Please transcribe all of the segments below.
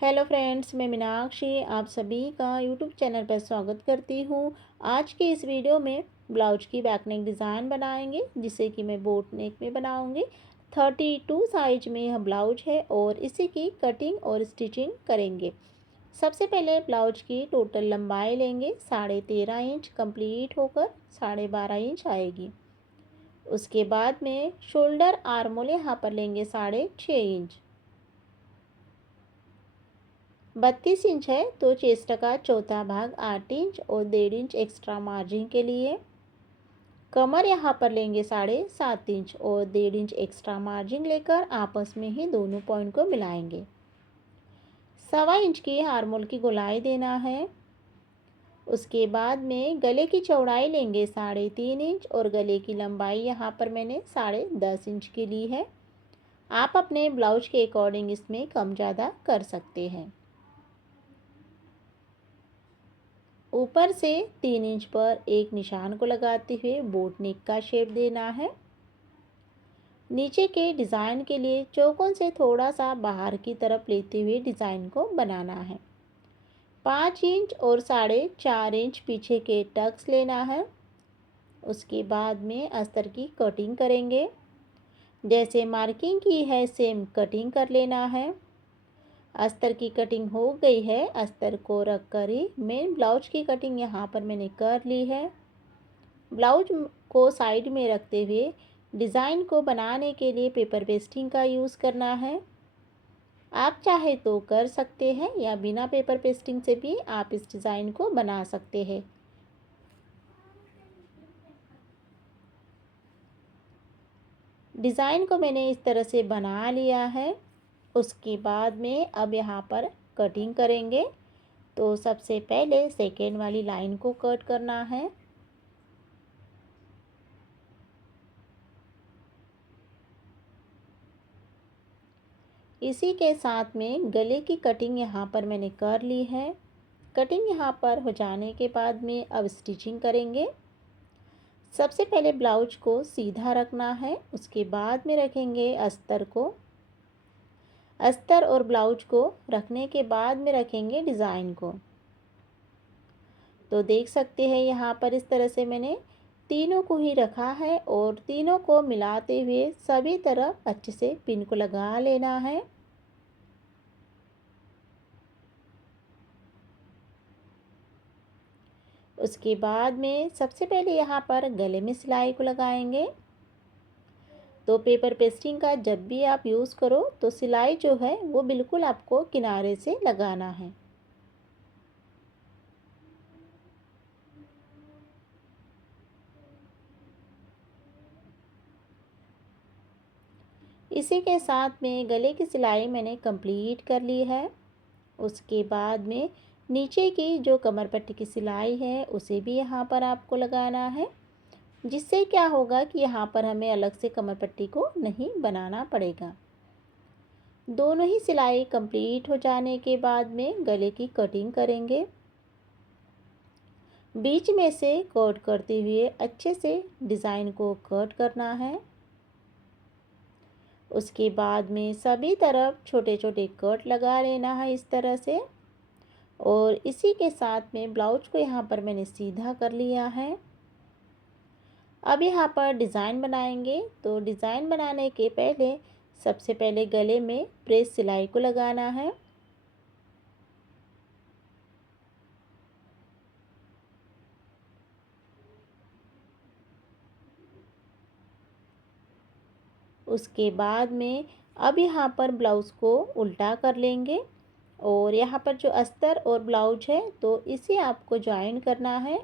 Hello friends, मैं मीनाक्षी आप सभी का यूट्यूब चैनल पर स्वागत करती हूँ। आज के इस वीडियो में ब्लाउज की बैक नेक डिज़ाइन बनाएंगे, जिसे कि मैं बोट नेक में बनाऊंगी। 32 साइज में यह ब्लाउज है और इसी की कटिंग और स्टिचिंग करेंगे। सबसे पहले ब्लाउज की टोटल लंबाई लेंगे 13.5 इंच, कंप्लीट होकर 12.5 इंच आएगी। उसके बाद में शोल्डर आर्मोल यहाँ पर लेंगे 6.5 इंच। 32 इंच है तो चेस्ट का चौथा भाग 8 इंच और 1.5 इंच एक्स्ट्रा मार्जिन के लिए। कमर यहाँ पर लेंगे 7.5 इंच और 1.5 इंच एक्स्ट्रा मार्जिन लेकर आपस में ही दोनों पॉइंट को मिलाएंगे। 1.25 इंच की आर्मोल की गोलाई देना है। उसके बाद में गले की चौड़ाई लेंगे 3.5 इंच और गले की लंबाई यहाँ पर मैंने 10.5 इंच की ली है। आप अपने ब्लाउज के अकॉर्डिंग इसमें कम ज़्यादा कर सकते हैं। ऊपर से 3 इंच पर एक निशान को लगाते हुए बोट नेक का शेप देना है। नीचे के डिज़ाइन के लिए चौकोन से थोड़ा सा बाहर की तरफ लेते हुए डिज़ाइन को बनाना है। 5 इंच और 4.5 इंच पीछे के टक्स लेना है। उसके बाद में अस्तर की कटिंग करेंगे। जैसे मार्किंग की है सेम कटिंग कर लेना है। अस्तर की कटिंग हो गई है। अस्तर को रख कर ही मेन ब्लाउज की कटिंग यहाँ पर मैंने कर ली है। ब्लाउज को साइड में रखते हुए डिज़ाइन को बनाने के लिए पेपर पेस्टिंग का यूज़ करना है। आप चाहे तो कर सकते हैं या बिना पेपर पेस्टिंग से भी आप इस डिज़ाइन को बना सकते हैं। डिज़ाइन को मैंने इस तरह से बना लिया है। उसके बाद में अब यहाँ पर कटिंग करेंगे। तो सबसे पहले सेकेंड वाली लाइन को कट करना है। इसी के साथ में गले की कटिंग यहाँ पर मैंने कर ली है। कटिंग यहाँ पर हो जाने के बाद में अब स्टिचिंग करेंगे। सबसे पहले ब्लाउज को सीधा रखना है। उसके बाद में रखेंगे अस्तर को। अस्तर और ब्लाउज को रखने के बाद में रखेंगे डिज़ाइन को। तो देख सकते हैं यहाँ पर इस तरह से मैंने तीनों को ही रखा है और तीनों को मिलाते हुए सभी तरफ अच्छे से पिन को लगा लेना है। उसके बाद में सबसे पहले यहाँ पर गले में सिलाई को लगाएंगे। तो पेपर पेस्टिंग का जब भी आप यूज़ करो तो सिलाई जो है वो बिल्कुल आपको किनारे से लगाना है। इसी के साथ में गले की सिलाई मैंने कंप्लीट कर ली है। उसके बाद में नीचे की जो कमर पट्टी की सिलाई है उसे भी यहाँ पर आपको लगाना है, जिससे क्या होगा कि यहाँ पर हमें अलग से कमर पट्टी को नहीं बनाना पड़ेगा। दोनों ही सिलाई कंप्लीट हो जाने के बाद में गले की कटिंग करेंगे। बीच में से कट करते हुए अच्छे से डिज़ाइन को कट करना है। उसके बाद में सभी तरफ छोटे छोटे कट लगा लेना है इस तरह से। और इसी के साथ में ब्लाउज को यहाँ पर मैंने सीधा कर लिया है। अब यहाँ पर डिज़ाइन बनाएंगे। तो डिज़ाइन बनाने के पहले सबसे पहले गले में प्रेस सिलाई को लगाना है। उसके बाद में अब यहाँ पर ब्लाउज़ को उल्टा कर लेंगे और यहाँ पर जो अस्तर और ब्लाउज है तो इसे आपको ज्वाइन करना है।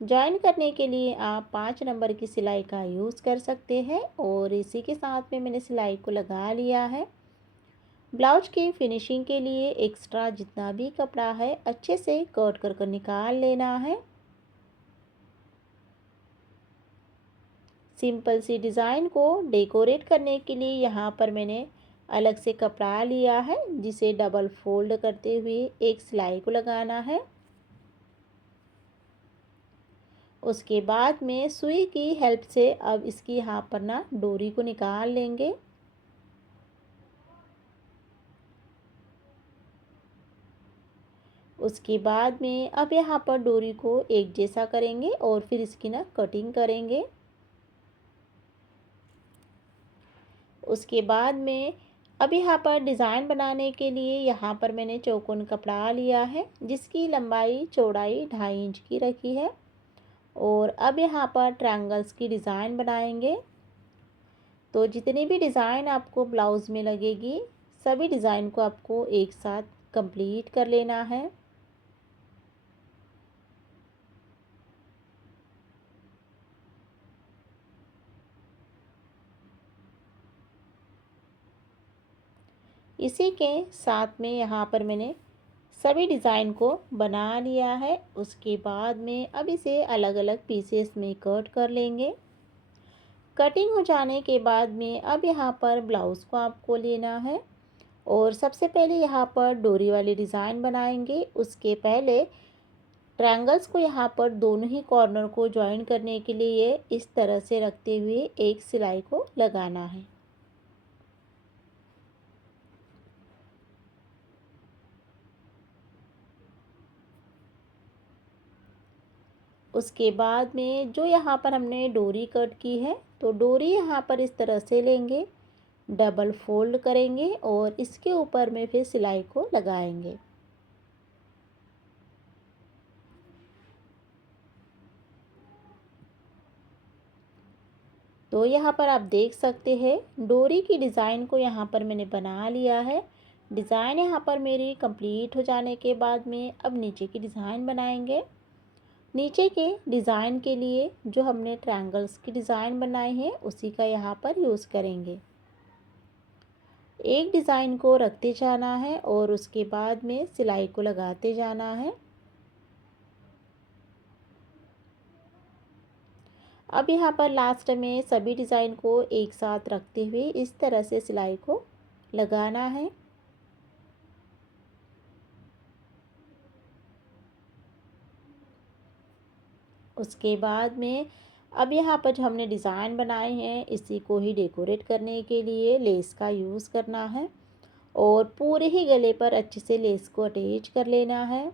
ज्वाइन करने के लिए आप 5 नंबर की सिलाई का यूज़ कर सकते हैं और इसी के साथ में मैंने सिलाई को लगा लिया है। ब्लाउज की फिनिशिंग के लिए एक्स्ट्रा जितना भी कपड़ा है अच्छे से कट कर निकाल लेना है। सिंपल सी डिज़ाइन को डेकोरेट करने के लिए यहाँ पर मैंने अलग से कपड़ा लिया है, जिसे डबल फोल्ड करते हुए एक सिलाई को लगाना है। उसके बाद में सुई की हेल्प से अब इसकी यहाँ पर ना डोरी को निकाल लेंगे। उसके बाद में अब यहाँ पर डोरी को एक जैसा करेंगे और फिर इसकी ना कटिंग करेंगे। उसके बाद में अब यहाँ पर डिज़ाइन बनाने के लिए यहाँ पर मैंने चौकोन कपड़ा लिया है जिसकी लंबाई चौड़ाई 2.5 इंच की रखी है। और अब यहाँ पर ट्रायंगल्स की डिज़ाइन बनाएंगे। तो जितनी भी डिज़ाइन आपको ब्लाउज़ में लगेगी सभी डिज़ाइन को आपको एक साथ कंप्लीट कर लेना है। इसी के साथ में यहाँ पर मैंने सभी डिज़ाइन को बना लिया है। उसके बाद में अब इसे अलग अलग पीसेस में कट कर लेंगे। कटिंग हो जाने के बाद में अब यहाँ पर ब्लाउज़ को आपको लेना है और सबसे पहले यहाँ पर डोरी वाली डिज़ाइन बनाएंगे। उसके पहले ट्रायंगल्स को यहाँ पर दोनों ही कॉर्नर को ज्वाइन करने के लिए इस तरह से रखते हुए एक सिलाई को लगाना है। उसके बाद में जो यहाँ पर हमने डोरी कट की है तो डोरी यहाँ पर इस तरह से लेंगे, डबल फोल्ड करेंगे और इसके ऊपर में फिर सिलाई को लगाएंगे। तो यहाँ पर आप देख सकते हैं डोरी की डिज़ाइन को यहाँ पर मैंने बना लिया है। डिज़ाइन यहाँ पर मेरी कंप्लीट हो जाने के बाद में अब नीचे की डिज़ाइन बनाएंगे। नीचे के डिज़ाइन के लिए जो हमने ट्रायंगल्स की डिज़ाइन बनाए हैं उसी का यहाँ पर यूज़ करेंगे। एक डिज़ाइन को रखते जाना है और उसके बाद में सिलाई को लगाते जाना है। अब यहाँ पर लास्ट में सभी डिज़ाइन को एक साथ रखते हुए इस तरह से सिलाई को लगाना है। उसके बाद में अब यहाँ पर जो हमने डिज़ाइन बनाए हैं इसी को ही डेकोरेट करने के लिए लेस का यूज़ करना है और पूरे ही गले पर अच्छे से लेस को अटैच कर लेना है।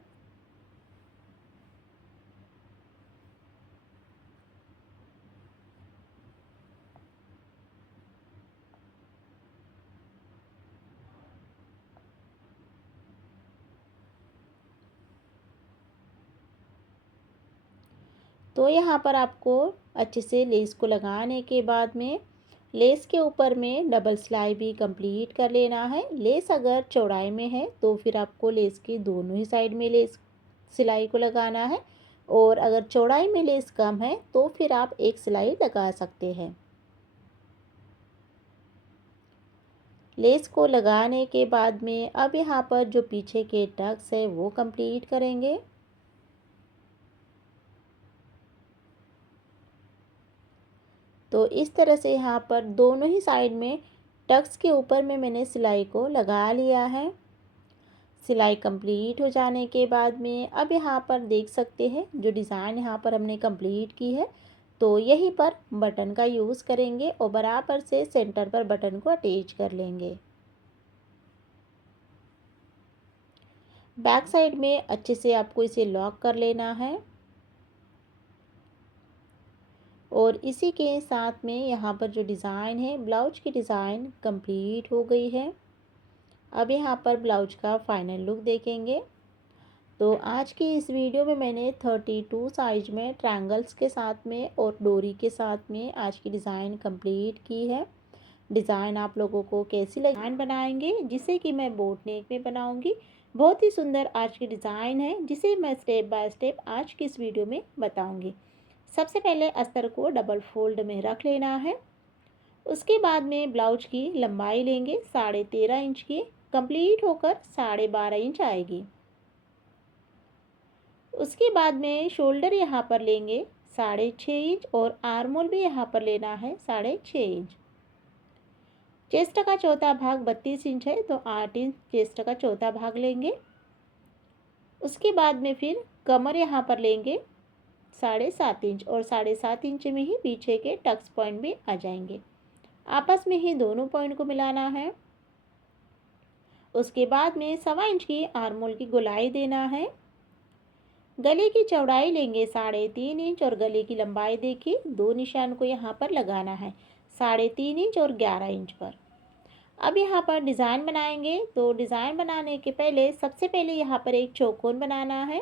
तो यहाँ पर आपको अच्छे से लेस को लगाने के बाद में लेस के ऊपर में डबल सिलाई भी कंप्लीट कर लेना है। लेस अगर चौड़ाई में है तो फिर आपको लेस की दोनों ही साइड में लेस सिलाई को लगाना है और अगर चौड़ाई में लेस कम है तो फिर आप एक सिलाई लगा सकते हैं। लेस को लगाने के बाद में अब यहाँ पर जो पीछे के टक्स है वो कंप्लीट करेंगे। तो इस तरह से यहाँ पर दोनों ही साइड में टक्स के ऊपर में मैंने सिलाई को लगा लिया है। सिलाई कंप्लीट हो जाने के बाद में अब यहाँ पर देख सकते हैं जो डिज़ाइन यहाँ पर हमने कंप्लीट की है तो यहीं पर बटन का यूज़ करेंगे और बराबर से सेंटर पर बटन को अटैच कर लेंगे। बैक साइड में अच्छे से आपको इसे लॉक कर लेना है और इसी के साथ में यहाँ पर जो डिज़ाइन है ब्लाउज की डिज़ाइन कंप्लीट हो गई है। अब यहाँ पर ब्लाउज का फाइनल लुक देखेंगे। तो आज की इस वीडियो में मैंने 32 साइज में ट्रायंगल्स के साथ में और डोरी के साथ में आज की डिज़ाइन कंप्लीट की है। डिज़ाइन आप लोगों को कैसी लगी डिज़ाइन बनाएंगे जिसे कि मैं बोट नेक में बनाऊंगी। बहुत ही सुंदर आज की डिज़ाइन है जिसे मैं स्टेप बाय स्टेप आज की इस वीडियो में बताऊंगी। सबसे पहले अस्तर को डबल फोल्ड में रख लेना है। उसके बाद में ब्लाउज की लंबाई लेंगे 13.5 इंच की, कंप्लीट होकर 12.5 इंच आएगी। उसके बाद में शोल्डर यहाँ पर लेंगे 6.5 इंच और आर्मोल भी यहाँ पर लेना है 6.5 इंच। चेस्ट का चौथा भाग 32 इंच है तो 8 इंच चेस्ट का चौथा भाग लेंगे। उसके बाद में फिर कमर यहाँ पर लेंगे 7.5 इंच और 7.5 इंच में ही पीछे के टक्स पॉइंट भी आ जाएंगे। आपस में ही दोनों पॉइंट को मिलाना है उसके बाद में 1.25 इंच की आर्मोल की गोलाई देना है। गले की चौड़ाई लेंगे 3.5 इंच और गले की लंबाई देखिए 2 निशान को यहाँ पर लगाना है 3.5 इंच और 11 इंच पर। अब यहाँ पर डिज़ाइन बनाएंगे, तो डिज़ाइन बनाने के पहले सबसे पहले यहाँ पर एक चौकोन बनाना है।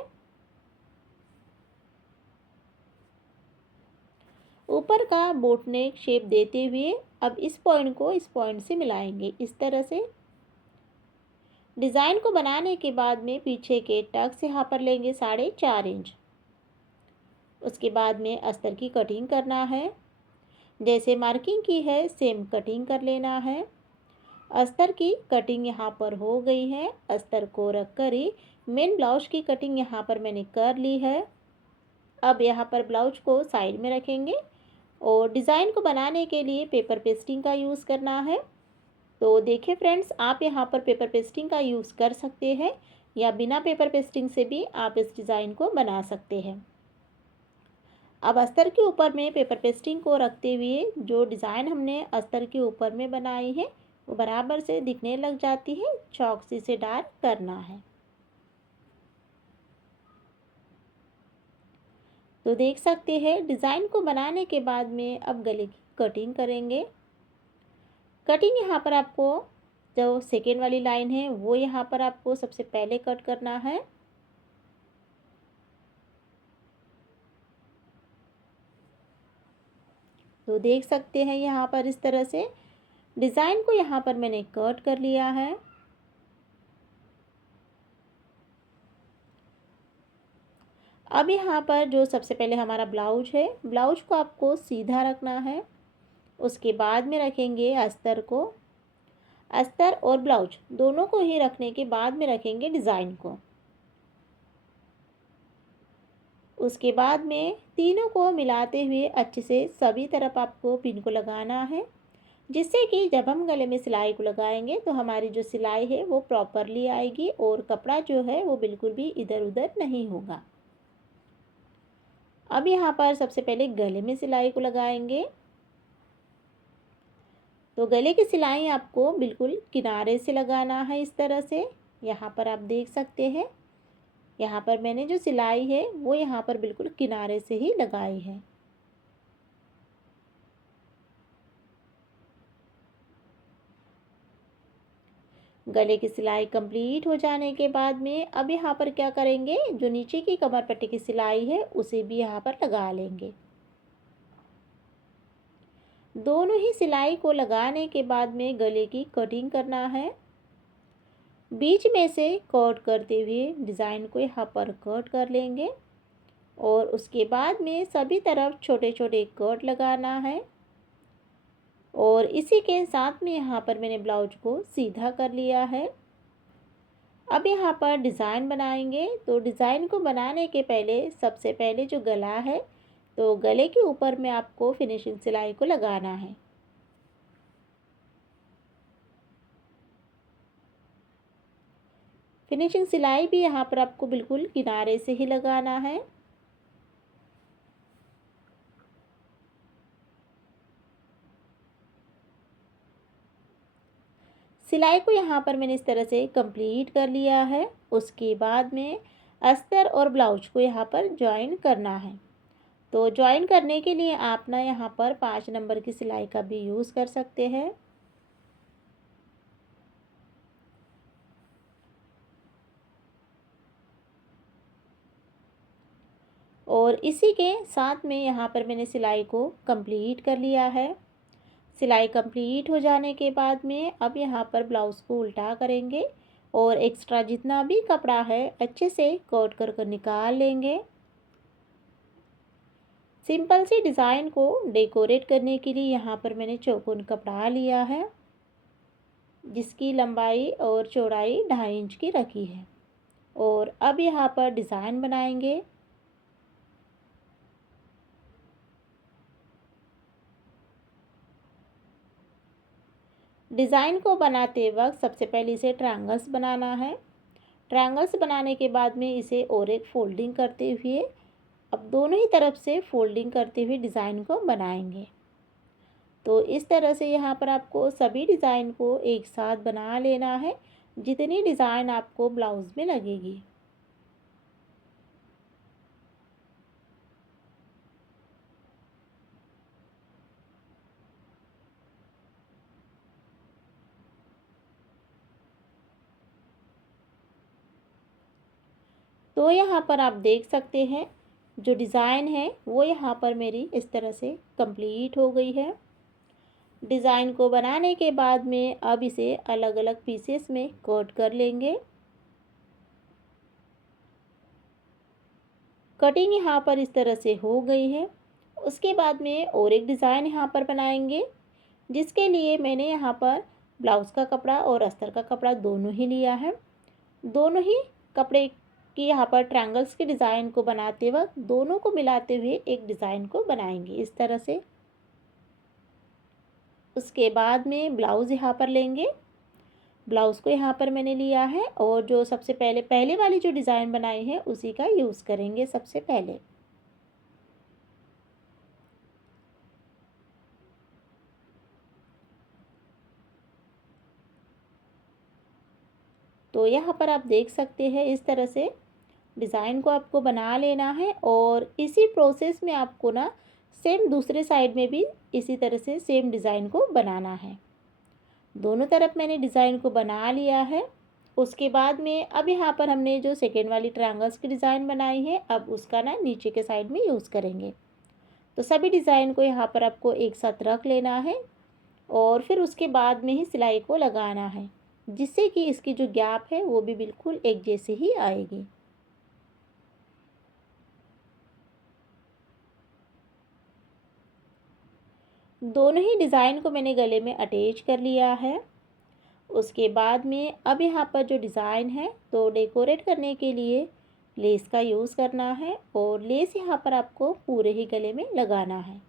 ऊपर का बोट नेक शेप देते हुए अब इस पॉइंट को इस पॉइंट से मिलाएंगे इस तरह से। डिज़ाइन को बनाने के बाद में पीछे के टक्स यहाँ पर लेंगे 4.5 इंच। उसके बाद में अस्तर की कटिंग करना है, जैसे मार्किंग की है सेम कटिंग कर लेना है। अस्तर की कटिंग यहाँ पर हो गई है। अस्तर को रख कर ही मेन ब्लाउज की कटिंग यहाँ पर मैंने कर ली है। अब यहाँ पर ब्लाउज को साइड में रखेंगे और डिज़ाइन को बनाने के लिए पेपर पेस्टिंग का यूज़ करना है। तो देखिए फ्रेंड्स, आप यहाँ पर पेपर पेस्टिंग का यूज़ कर सकते हैं या बिना पेपर पेस्टिंग से भी आप इस डिज़ाइन को बना सकते हैं। अब अस्तर के ऊपर में पेपर पेस्टिंग को रखते हुए जो डिज़ाइन हमने अस्तर के ऊपर में बनाई है वो बराबर से दिखने लग जाती है। चॉक से इसे डार्क करना है। तो देख सकते हैं डिज़ाइन को बनाने के बाद में अब गले की कटिंग करेंगे। कटिंग यहाँ पर आपको जो सेकेंड वाली लाइन है वो यहाँ पर आपको सबसे पहले कट करना है। तो देख सकते हैं यहाँ पर इस तरह से डिज़ाइन को यहाँ पर मैंने कट कर लिया है। अब यहाँ पर जो सबसे पहले हमारा ब्लाउज है, ब्लाउज को आपको सीधा रखना है। उसके बाद में रखेंगे अस्तर को। अस्तर और ब्लाउज दोनों को ही रखने के बाद में रखेंगे डिज़ाइन को। उसके बाद में तीनों को मिलाते हुए अच्छे से सभी तरफ आपको पिन को लगाना है, जिससे कि जब हम गले में सिलाई को लगाएंगे तो हमारी जो सिलाई है वो प्रॉपरली आएगी और कपड़ा जो है वो बिल्कुल भी इधर उधर नहीं होगा। अब यहाँ पर सबसे पहले गले में सिलाई को लगाएंगे। तो गले की सिलाई आपको बिल्कुल किनारे से लगाना है इस तरह से। यहाँ पर आप देख सकते हैं, यहाँ पर मैंने जो सिलाई है वो यहाँ पर बिल्कुल किनारे से ही लगाई है। गले की सिलाई कंप्लीट हो जाने के बाद में अब यहाँ पर क्या करेंगे, जो नीचे की कमर पट्टी की सिलाई है उसे भी यहाँ पर लगा लेंगे। दोनों ही सिलाई को लगाने के बाद में गले की कटिंग करना है। बीच में से कट करते हुए डिज़ाइन को यहाँ पर कट कर लेंगे और उसके बाद में सभी तरफ छोटे छोटे कट लगाना है। और इसी के साथ में यहाँ पर मैंने ब्लाउज को सीधा कर लिया है। अब यहाँ पर डिज़ाइन बनाएंगे। तो डिज़ाइन को बनाने के पहले सबसे पहले जो गला है, तो गले के ऊपर में आपको फिनिशिंग सिलाई को लगाना है। फिनिशिंग सिलाई भी यहाँ पर आपको बिल्कुल किनारे से ही लगाना है। सिलाई को यहाँ पर मैंने इस तरह से कंप्लीट कर लिया है। उसके बाद में अस्तर और ब्लाउज को यहाँ पर ज्वाइन करना है। तो ज्वाइन करने के लिए आप ना यहाँ पर 5 नंबर की सिलाई का भी यूज़ कर सकते हैं। और इसी के साथ में यहाँ पर मैंने सिलाई को कंप्लीट कर लिया है। सिलाई कंप्लीट हो जाने के बाद में अब यहाँ पर ब्लाउज़ को उल्टा करेंगे और एक्स्ट्रा जितना भी कपड़ा है अच्छे से कट कर निकाल लेंगे। सिंपल सी डिज़ाइन को डेकोरेट करने के लिए यहाँ पर मैंने चौकोन कपड़ा लिया है, जिसकी लंबाई और चौड़ाई 2.5 इंच की रखी है। और अब यहाँ पर डिज़ाइन बनाएंगे। डिज़ाइन को बनाते वक्त सबसे पहले इसे ट्रायंगल्स बनाना है। ट्रायंगल्स बनाने के बाद में इसे और एक फोल्डिंग करते हुए अब दोनों ही तरफ से फोल्डिंग करते हुए डिज़ाइन को बनाएंगे। तो इस तरह से यहाँ पर आपको सभी डिज़ाइन को एक साथ बना लेना है। जितनी डिज़ाइन आपको ब्लाउज़ में लगेगी। तो यहाँ पर आप देख सकते हैं जो डिज़ाइन है वो यहाँ पर मेरी इस तरह से कंप्लीट हो गई है। डिज़ाइन को बनाने के बाद में अब इसे अलग अलग पीसेस में कट कर लेंगे। कटिंग यहाँ पर इस तरह से हो गई है। उसके बाद में और एक डिज़ाइन यहाँ पर बनाएंगे, जिसके लिए मैंने यहाँ पर ब्लाउज़ का कपड़ा और अस्तर का कपड़ा दोनों ही लिया है। दोनों ही कपड़े की यहाँ पर ट्रायंगल्स के डिज़ाइन को बनाते वक्त दोनों को मिलाते हुए एक डिज़ाइन को बनाएंगे इस तरह से। उसके बाद में ब्लाउज़ यहाँ पर लेंगे। ब्लाउज़ को यहाँ पर मैंने लिया है और जो सबसे पहले पहले वाली जो डिज़ाइन बनाई है उसी का यूज़ करेंगे सबसे पहले। तो यहाँ पर आप देख सकते हैं इस तरह से डिज़ाइन को आपको बना लेना है और इसी प्रोसेस में आपको ना सेम दूसरे साइड में भी इसी तरह से सेम डिज़ाइन को बनाना है। दोनों तरफ मैंने डिज़ाइन को बना लिया है। उसके बाद में अब यहाँ पर हमने जो सेकेंड वाली ट्रायंगल्स की डिज़ाइन बनाई है अब उसका ना नीचे के साइड में यूज़ करेंगे। तो सभी डिज़ाइन को यहाँ पर आपको एक साथ रख लेना है और फिर उसके बाद में ही सिलाई को लगाना है, जिससे कि इसकी जो गैप है वो भी बिल्कुल एक जैसे ही आएगी। दोनों ही डिज़ाइन को मैंने गले में अटैच कर लिया है। उसके बाद में अब यहाँ पर जो डिज़ाइन है तो डेकोरेट करने के लिए लेस का यूज़ करना है और लेस यहाँ पर आपको पूरे ही गले में लगाना है।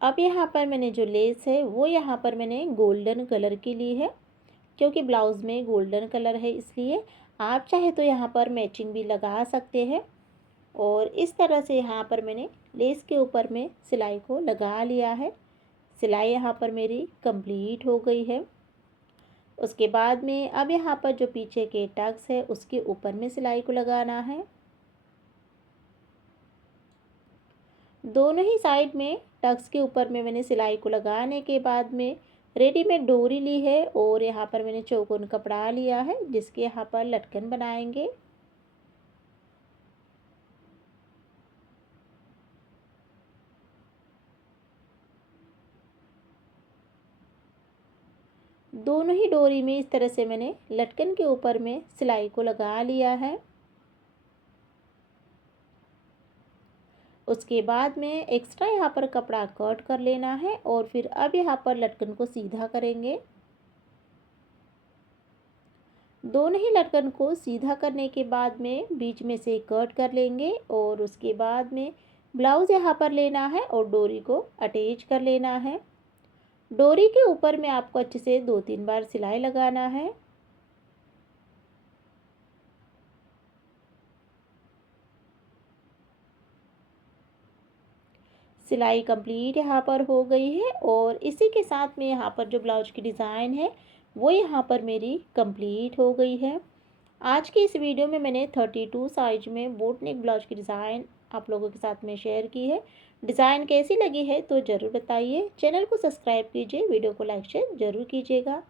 अब यहाँ पर मैंने जो लेस है वो यहाँ पर मैंने गोल्डन कलर की ली है, क्योंकि ब्लाउज़ में गोल्डन कलर है इसलिए। आप चाहे तो यहाँ पर मैचिंग भी लगा सकते हैं। और इस तरह से यहाँ पर मैंने लेस के ऊपर में सिलाई को लगा लिया है। सिलाई यहाँ पर मेरी कंप्लीट हो गई है। उसके बाद में अब यहाँ पर जो पीछे के टक्स है उसके ऊपर में सिलाई को लगाना है। दोनों ही साइड में टक्स के ऊपर में मैंने सिलाई को लगाने के बाद में रेडीमेड डोरी ली है और यहाँ पर मैंने चौकोन कपड़ा लिया है जिसके यहाँ पर लटकन बनाएंगे। दोनों ही डोरी में इस तरह से मैंने लटकन के ऊपर में सिलाई को लगा लिया है। उसके बाद में एक्स्ट्रा यहाँ पर कपड़ा कट कर लेना है और फिर अब यहाँ पर लटकन को सीधा करेंगे। दोनों ही लटकन को सीधा करने के बाद में बीच में से कट कर लेंगे और उसके बाद में ब्लाउज़ यहाँ पर लेना है और डोरी को अटैच कर लेना है। डोरी के ऊपर में आपको अच्छे से 2-3 बार सिलाई लगाना है। सिलाई कंप्लीट यहाँ पर हो गई है और इसी के साथ में यहाँ पर जो ब्लाउज की डिज़ाइन है वो यहाँ पर मेरी कंप्लीट हो गई है। आज की इस वीडियो में मैंने 32 साइज में बोट नेक ब्लाउज की डिज़ाइन आप लोगों के साथ में शेयर की है। डिज़ाइन कैसी लगी है तो ज़रूर बताइए। चैनल को सब्सक्राइब कीजिए, वीडियो को लाइक शेयर ज़रूर कीजिएगा।